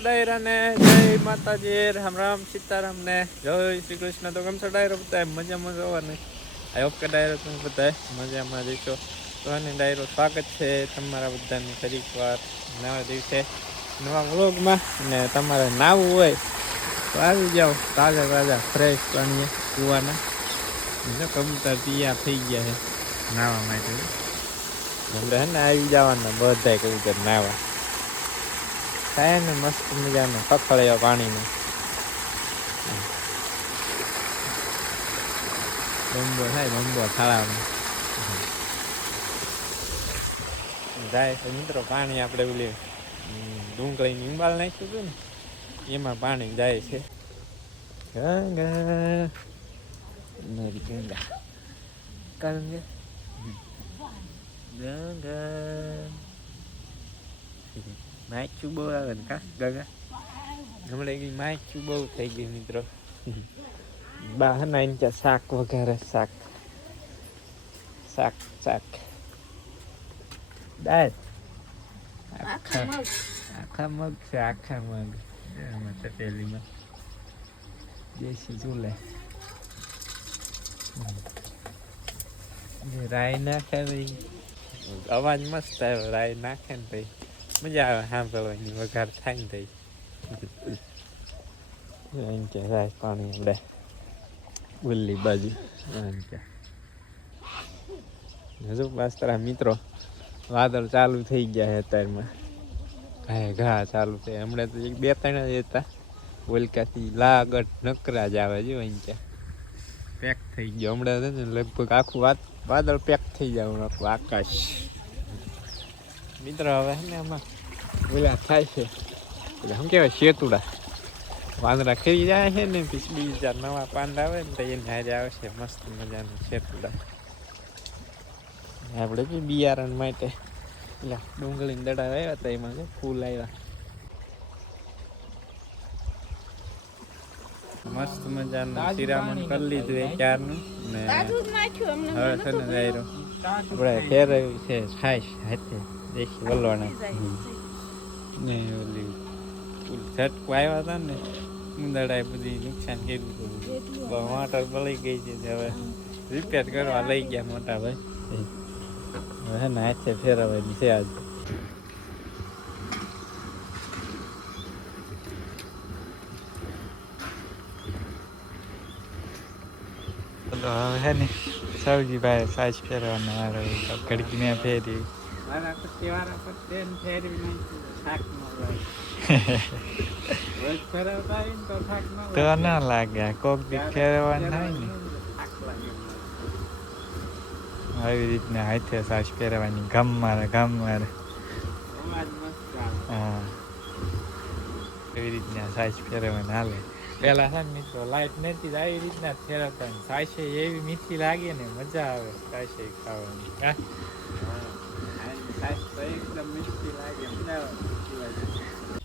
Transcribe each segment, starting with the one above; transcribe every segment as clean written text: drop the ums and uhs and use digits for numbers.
ડાયરા ને જય માતાજી, રામ રામ, સીતારામ ને જય શ્રી કૃષ્ણ. તો કેમ છો ડાયરો બધા? મજામાં જવાની. આઈ હોપ કે ડાયરો તમે બધા મજામાં જઈશો. તો અને ડાયરો સ્વાગત છે તમારા બધાનું ફરી એકવાર નવા દિવસે નવા વ્લોગમાં. અને તમારે નાવું હોય તો આવી જાઓ તાજા તાજા ફ્રેશ પાણીએ કૂવાના. કબૂતર તૈયાર થઈ ગયા છે નાવા માટે. એટલે હે ને આવી જવાના બધા કબૂતર નાવા. થાય ને મસ્ત મજાનો પકડ્યો પાણીમાં બંબો થાય, બંબો થાળામાં જાય છે મિત્રો. પાણી આપણે ઓલી ડુંગળીની ઉંબાળ નાખ્યું હતું ને એમાં પાણી જાય છે. ગંગા મારી ગંગા ગંગા ગંગા માખ્યું બહુ આવે ને કા ગગા હમણાં ગઈ માખ્યું બહુ થઈ ગઈ મિત્રો. બહાર ના ઇંચા શાક વગેરે શાક શાક શાક દાળ આખા મગ છે, આખા મગ તપેલીમાં દેશી ચૂલે રાઈ નાખે ભાઈ. અવાજ મસ્ત આવ્યો રાઈ નાખે ને ભાઈ મજા આવે સાંભળવાની. વઘાર થાય ને થઈ રાઈ પાણી આપણે ઉલ્લી બાજુ હજુ પાસ્તરા મિત્રો વાદળ ચાલુ થઈ ગયા છે અત્યારમાં. ઘા ચાલુ છે હમણાં તો બે ત્રણ જ હતા. ઓલકાથી લાગટ નકરા જ આવે જો અહીંયા પેક થઈ ગયો હમણાં છે ને. લગભગ આખું વાદળ પેક થઈ જાય આખું આકાશ મિત્રો. હવે છે ને આમાં ઓલા થાય છે એટલે શું કહેવાય શેતુડા વાંદરા ખરી જાય છે ને પછી બીજા નવા પાંદ આવે ને તો એને હારે આવે છે મસ્ત મજાનું શેતુડા. આપણે બી બિયારણ માટે એટલે ડુંગળીના દડા આવ્યા હતા એમાં ફૂલ આવ્યા મસ્ત મજાનું શિરામણ કરી લીધું એ ક્યારનું. ને હવે છે ને જાયરો આપણે ફેરવ્યું છે છાશ હાથે દેખી વલવાના ને ઓલી ઝટકું આવ્યા હતા ને ઉંદરડાએ બધી નુકસાન કર્યું હતું. મોટર બળી ગઈ છે હવે રિપેર કરવા લઈ ગયા મોટા ભાઈ. હવે ને હાથે ફેરવવાની છે આજ. હવે હે ને સૌજીભાઈ સાજ ફેરવાનો વારો ઘડકી મેં ફેરી તો ના લાગે કોક દી ફેરવાનું થાય ને આવી રીતના હાથે સાજ ફેરવાની. ગમ મારે હા એવી રીતના સાજ ફેરવાની હાલે. પેલા છે ને મિત્રો લાઈટ નથી આવી રીતના જ ફેરવતા. સાસે એવી મીઠી લાગે ને મજા આવે સાસે ખાવાની.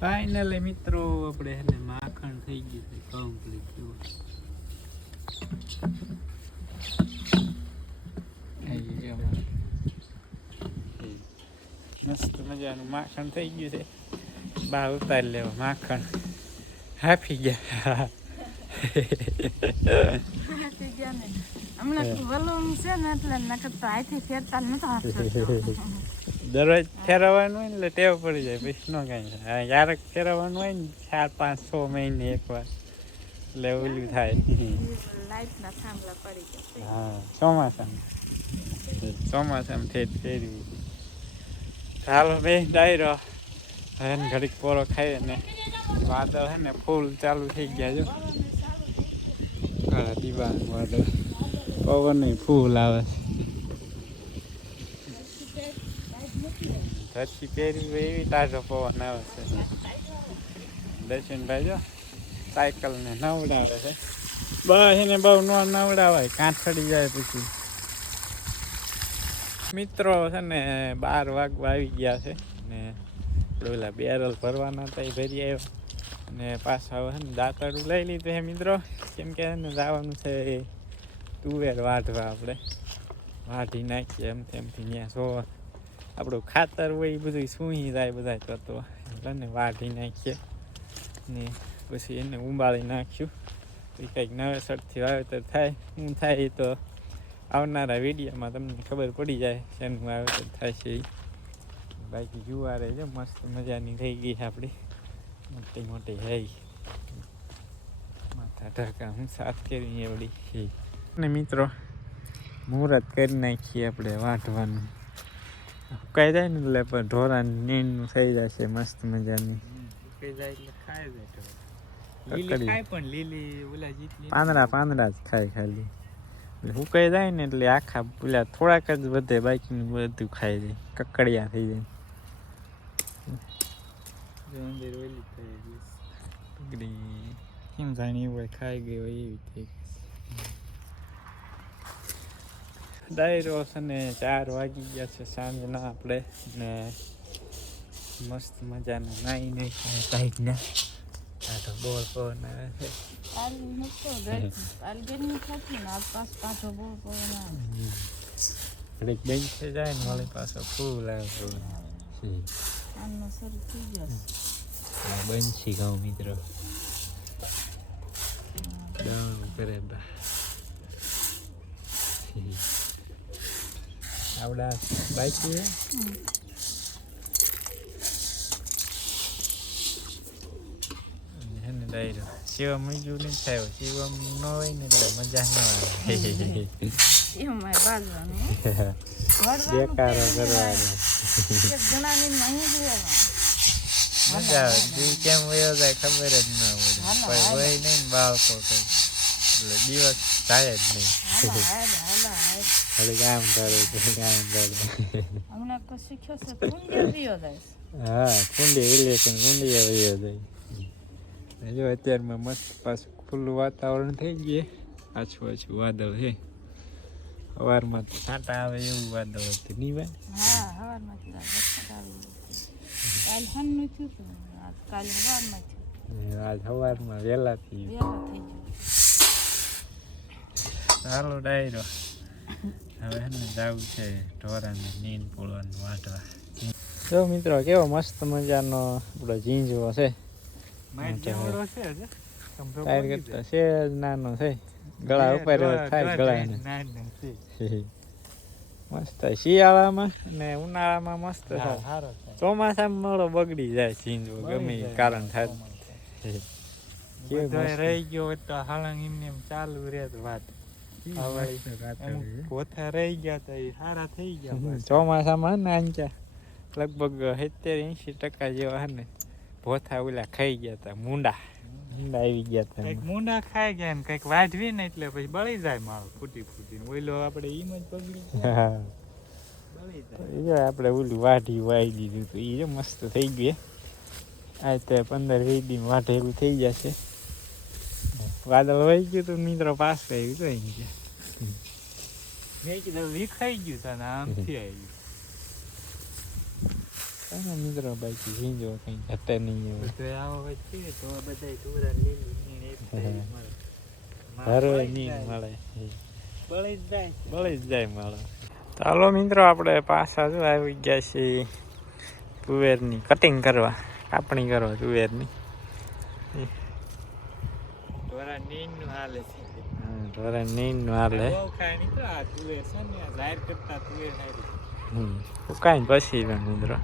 ફાઈનલી મિત્રો આપણે એને માખણ થઈ ગયું છે કમ્પ્લીટ. મસ્ત મજાનું માખણ થઈ ગયું છે. બહાર ઉતારી લેવા માખણ હાફી ગયા. દરરોજ ફેરવવાનું હોય ને એટલે ટેવ પડી જાય પછી ન કઈ ક્યારેક ફેરવવાનું હોય ને 4-5-6 મહિને એકવાર એટલે ઓલું થાય. હા ચોમાસામાં ઠેઠ ફેરવી. ચાલો બે ડાયરો હવે ઘડીક પોરો ખાઈએ ને વાદળ હે ને ફૂલ ચાલુ થઈ ગયા જો કાળા દીવા વાદળ પવન ફૂલ આવે છે. ધરતી પહેરી એવી તાજો પવન આવે છે. દર્શનભાઈ જો સાયકલ ને નવડાવે છે. બસ એને બહુ ન નવડાવાય કાંઠ ચડી જાય પછી. મિત્રો છે ને 12 વાગવા આવી ગયા છે ને પેલા બેરલ ભરવાના હતા એ ભરી આવ્યો અને પાછા હવે ને દાંતરડું લઈ લીધું છે મિત્રો. કેમ કે એને જવાનું છે તુવેર વાઢવા. આપણે વાઢી નાખીએ એમ તેમથી ત્યાં સો આપણું ખાતર હોય એ બધું સૂઈ જાય બધા તત્વો એટલે ને વાઢી નાખીએ ને પછી એને ઉંબાળી નાખ્યું. એ કંઈક નવેસરથી વાવેતર થાય, શું થાય એ તો આવનારા વિડીયોમાં તમને ખબર પડી જાય શેનું વાવેતર થાય છે. બાકી જુવારે જો મસ્ત મજાની થઈ ગઈ આપણી, મોટી મોટી હઈ માથા ઢાકા હું સાફ કરી એવડી છે. અને મિત્રો મુહૂર્ત કરી નાખીએ આપણે વાઢવાનું. સુકાઈ જાય ને એટલે પણ ઢોરાની નીંદનું થઈ જશે મસ્ત મજાની. સુકાઈ જાય એટલે ખાઈ જાય. લીલી ખાય પણ લીલી ઓલા જેટલી પાંદડા જ ખાય ખાલી. એટલે સુકાઈ જાય ને એટલે આખા પેલા થોડાક જ વધે, બાકીનું બધું ખાઈ જાય, કકડિયા થઈ જાય. કેમ જાણે એવું ખાઈ ગયો એવી થઈ. ડાયરો છે ને 4 વાગી ગયા છે સાંજના. આપણે ને મસ્ત મજાના નાઈ નહીં ટાઈપના. આ તો બોલ પવન આવે છે. ઘડીક બેન થઈ જાય ને વળી પાછો ફૂલ આવે. બંછી ગાઉં મિત્રો દાણું કરે બા આવડા બાકી હે ને ડાયરો શિવમ બીજું નહીં થાય. શિવમ ન હોય ને એટલે મજા ન આવે. બેકારો કરવાનો મજા આવે. દી કેમ વયો જાય ખબર જ ના પડે. કોઈ હોય નહીં બાળકો કઈ એટલે દિવસ થાય જ નહીં. કામ કરે હા કુંડી ઇલેક્શન કુંડી વયો જાય. જો અત્યારમાં મસ્ત પાછું ખુલ્લું વાતાવરણ થઈ ગયું. આછું આછું વાદળ છે. સવારમાં છાંટા આવે એવું વાદળ હતું નહીં ભાઈ? આજ સવારમાં વહેલા થઈ ગયું. ચાલો ડાયરો હવે ને જવું છે ઢોરાને નીંદ પૂળવાનું વાટવા. જો મિત્રો કેવો મસ્ત મજાનો આપણો ઝીંઝવો છે. ટાયર કરતા છે જ નાનો છે. ગળા ઉપર થાય ગળાને મસ્ત થાય શિયાળામાં અને ઉનાળામાં મસ્ત થાય. ચોમાસામાં મળો બગડી જાય ઝીંઝવો ગમે કારણ થાય. રહી ગયો તો હાલંગ એમને ચાલુ રહે વાત. પોથા રહી ગયા તો એ સારા થઈ ગયા. ચોમાસામાં ને આંચા લગભગ 70-80% જેવા ને પોથા ઓલા ખાઈ ગયા હતા. મૂંડા આવી ગયા હતા. કઈક મૂંડા ખાઈ ગયા ને કઈક વાઢવી ને એટલે પછી બળી જાય માળ ફૂટી ફૂટીને. ઓલો આપણે એમ જ બગડી જાય. આપણે ઓલું વાઢી દીધું હતું. એ મસ્ત થઈ ગયું. આ તો 15-20 દિન વાઢેલું થઈ જશે. વાદળ વહી ગયું તો મિત્રો પાસ આવી તો મેં કીધું વિખાઈ ગયું તને આમથી આવી ગયું મિત્રો. બાકી ઝીંઝો કઈ ઘટે નહીં. આવો તો બધા ઢોરા લીલી મળે બળી જ જાય મળે. ચાલો મિત્રો આપણે પાછા જો આવી ગયા છીએ તુવેરની કટિંગ કરવા, કાપણી કરવા તુવેરની. ઢોરા નીંદનું હાલે ઉકાઈ પછી મિત્રો.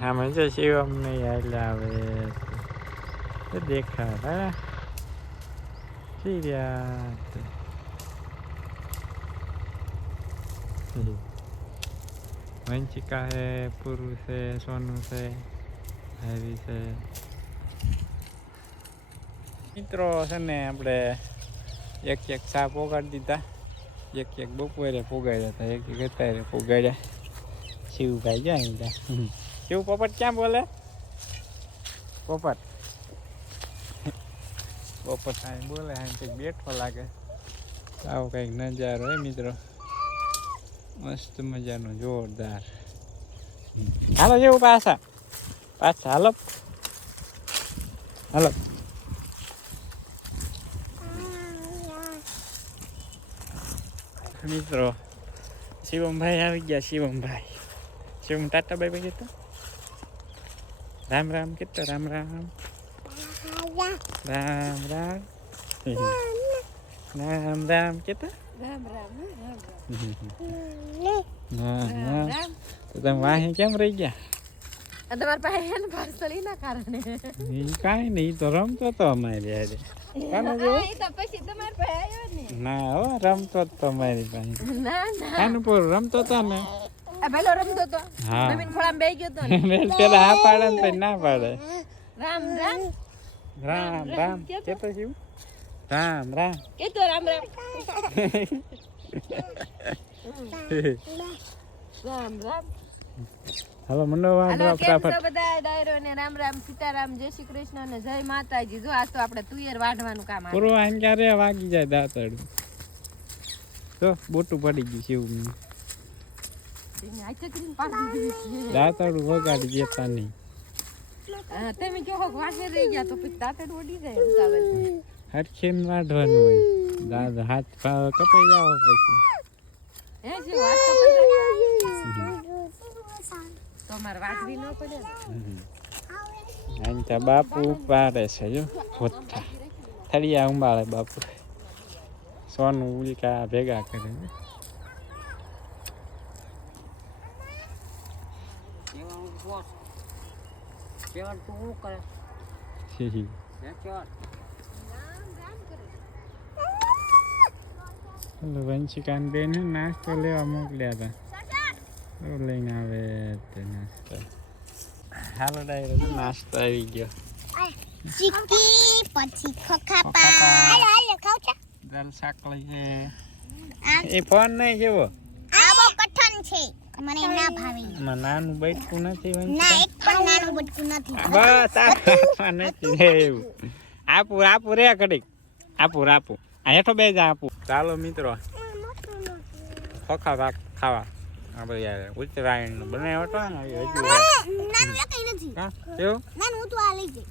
આમાં જો શિવમ નહીં હાલે આવે દેખા વંચિકા હે, પુરુષ છે, સોનું છે, હેરી છે. મિત્રો છે ને આપણે એક ચા પોગાડી દીધા. એક બપોરે પોગાડ્યા હતા, એક અત્યારે પોગાડ્યા. શિવભાઈ જાય શિવ પોપટ ક્યાં બોલે? પોપટ સાહેબ બોલે કંઈક બેઠો લાગે. આવો કંઈક નજારો હે મિત્રો, મસ્ત મજાનો જોરદાર. હાલો જેવું પાછા હાલો મિત્રો. શિવમભાઈ આવી ગયા. શિવમ ટાટા બાય બાય કહેતો. રામ રામ કહેતો. રામ રામ રામ રામ રામ રામ કેતા રામ રામ રામ રામ તો તમે વાહી કેમ રહી ગયા? તમારા પાસે એને પાર્સલ ના કારણે કાંઈ નહીં, તો રમતો તો અમારી હારે. તો પછી તમારા પાસે આવ્યો ને. ના હો, રમતો જ તો અમારી પાસે. ના ના આનું પર રમતો તો ને. આ પેલો રમતો તો હા. નવીન ખોળામાં બેહી ગયો તો ને. પેલા આ પાડે ને પછી ના પાડે. રામ રામ રામ રામ કેતો શું? રામ રામ કેતો રામ રામ રામ રામ. હાલો મંડવા હાલો, કેમ ફટાફટ. છો બધા? ડાયરો ને રામ રામ, સીતારામ, જય શ્રી કૃષ્ણ અને જય માતાજી. જો આજ તો આપણે તુવેર વાઢવાનું કામ આવે. પૂરો આઈને ક્યારે વાગી જાય દાંતડું. તો બોટું પડી ગયું છે એવું. એને આ ચકરીને પાડી દીધી છે. દાંતડું વગાડી દેતા નહીં. હા, તમે કહો કે વાઢે રહી ગયા તો પછી દાંતડ ઉડી જાય ઉતાવળ. હરખેન વાઢવાનું હોય. દાદ હાથ કપાઈ જાવ પછી. હે જે વાત કપાઈ જાય તો મારે વાઢવી ન પડે ને. આને ત્યાં બાપુ ઉપાડે છે જો હોતા. થળિયા ઉંબાળે બાપુ. સોનું ઉલ્કા ભેગા કરે. હેલો વંશિકાન બેન નાસ્તો લેવા મોકલ્યા હતા. લઈને આવે તે નાસ્તો. હાલો ડાયરો નાસ્તો આવી ગયો. ચીકી પછી ખોખા પા હાલો ખાવ છે દાલ શાક લઈ છે. એ ફોન નહીં કેવો? આ બહુ કઠણ છે, મને ના ભાવે. આમાં નાનું બટકું નથી વંશિકા? ના, એક પણ નાનું બટકું નથી. બસ આપવા નથી એવું. આપું રે ઘડીક. આપું આ હેઠો બે જા આપું. ચાલો મિત્રો ખોખા ભાગ ખાવા. આપણે યાર ઉત્તરાયણ બનાવ્યો હતો ને હજુ નાનું એકઈ નથી. હા કેવું? નાનું હું તો આ લઈ જઈ.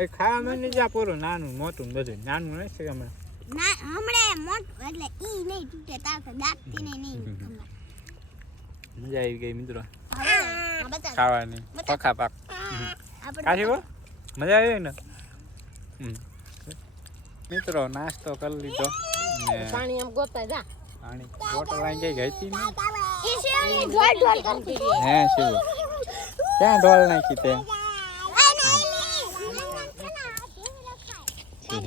એ ખાવા મને જા પૂરું નાનું મોટું બધું નાનું નથી અમે. ના હમણે મોટું એટલે ઈ નહીં તૂટે તાર દાંત તેને નહીં. મજા આવી ગઈ મિત્રો હા બતા ખાવાની ખોખા પાક. આપણે કાશી બો મજા આવી ને. મિત્રો નાસ્તો કરી લીધો ને પાણી આમ ગોતા જા. પાણી બોટલ આવી ગઈ હતી ને. ઈ શેવની ઢોળ ઢોળ કરતી હતી. હે શિવ ક્યાં ઢોલ નાખી તે?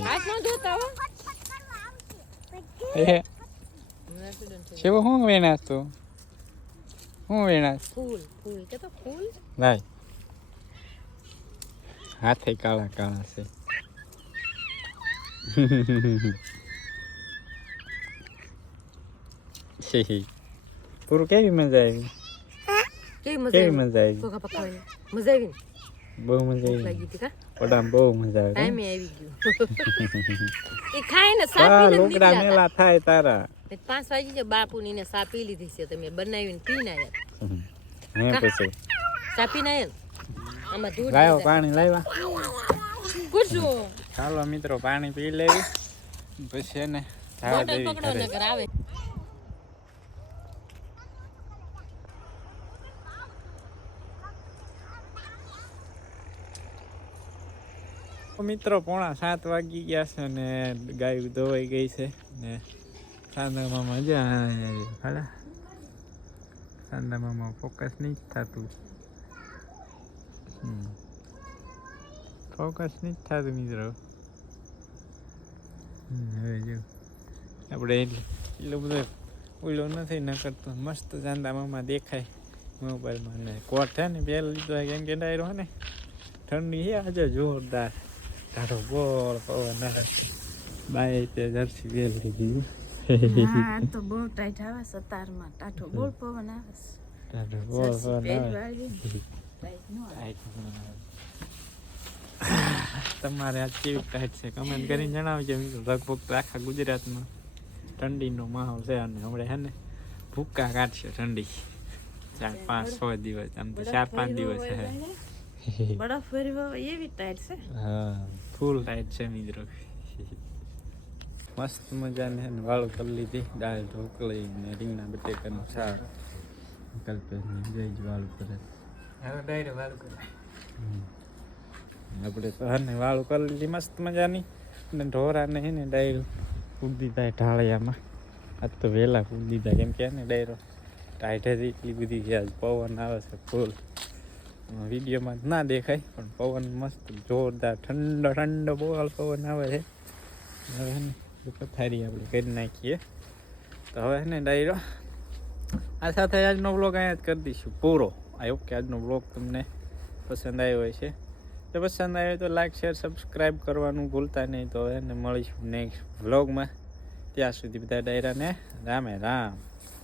હાથ ન ધોતા હો. શિવ શું વેણાસ તું? શું વેણાસ? ફૂલ કે તો ફૂલ. ભાઈ હાથે કાળા કાળા છે. પૂરું કેવી મજા આવી? કેવી મજા કેવી મજા આવી? ખોખા પકવાની મજા આવી ને? બહુ મજા આવી. લાગી હતી કા? ઓડામાં બહુ મજા આવી. ટાઈમે આવી ગયું. એ ખાય ને હા સાપી ને લુગડા મેલા થાય તારા. 5 વાગી ગયા. બાપુની ને સા પી લીધી છે, તમે બનાવીને પીને આવ્યા. હે પછી સા પીને આવ્યા ને? આમાં દૂધ લાવ્યો પાણી લાવ્યા. પૂછું ચાલો મિત્રો પાણી પી લેવી પછી એને ધાવા બોટલ દેવી પકડો ઘરે. ને ઘર આવે. મિત્રો 6:45 વાગી ગયા છે ને ગાય ધોવાઈ ગઈ છે ને સાંદામાં મજા આવે. સાંદામાં ફોકસ નહીં થતું. ફોકસ નહીં થતું મિત્રો. હવે જો આપણે એટલો બધો ઓલો નથી ન કરતો. મસ્ત ચાંદામાં દેખાય મોબાઈલમાં ને કોટ છે ને પહેલા લીધો કેમ કે ડાયરો ને ઠંડી છે આજે જોરદાર. તારો બોલ પવન આવે બાય તે જર્સી વેલ લીધી. હા તો બહુ ટાઈટ આવે સતારમાં. ટાઠો બોલ પવન આવે. તારો બોલ પવન આવે. તમારે આ કેવી ટાઈટ છે કમેન્ટ કરીને જણાવજો મિત્રો. લગભગ તો આખા ગુજરાતમાં ઠંડીનો માહોલ છે અને હમણાં હે ને ભૂક્કા કાઢશે ઠંડી 4-5-6 દિવસ. આમ તો 4-5 દિવસ છે. બરફ ભરી હોય એવી ટાઈટ છે. હા ફૂલ ટાઈટ છે મિત્રો. મસ્ત મજાને હે ને વાળું કરી લીધી. દાળ ઢોકળી ને રીંગણા બટેકાનું શાક. કલ્પેશની જઈ જ વાળું કરે. હવે ડાયરે વાળું કરે. આપણે તો હને વાળું કરી લીધી મસ્ત મજાની અને ઢોરાને હે ને ડાયરો પૂરી દીધા ઢાળિયામાં. આજ તો વહેલા પૂરી દીધા કેમ કે ને ડાયરો ટાઈઠેથી એટલી બધી છે. આજ પવન આવે છે ફૂલ, વિડીયોમાં ના દેખાય પણ પવન મસ્ત જોરદાર ઠંડો ઠંડો બોલ પવન આવે છે. હવે હે ને પથારી આપણે કરી નાખીએ. તો હવે ને ડાયરો આ સાથે આજનો બ્લોગ અહીંયા જ કરી દઈશું પૂરો. આઈ હોપ કે આજનો બ્લોગ તમને પસંદ આવ્યો હોય છે. જો પસંદ આવ્યો તો લાઈક શેર સબસ્ક્રાઈબ કરવાનું ભૂલતા નહીં. તો એને મળીશું નેક્સ્ટ વ્લોગમાં. ત્યાં સુધી બધા ડાયરાને રામે રામ.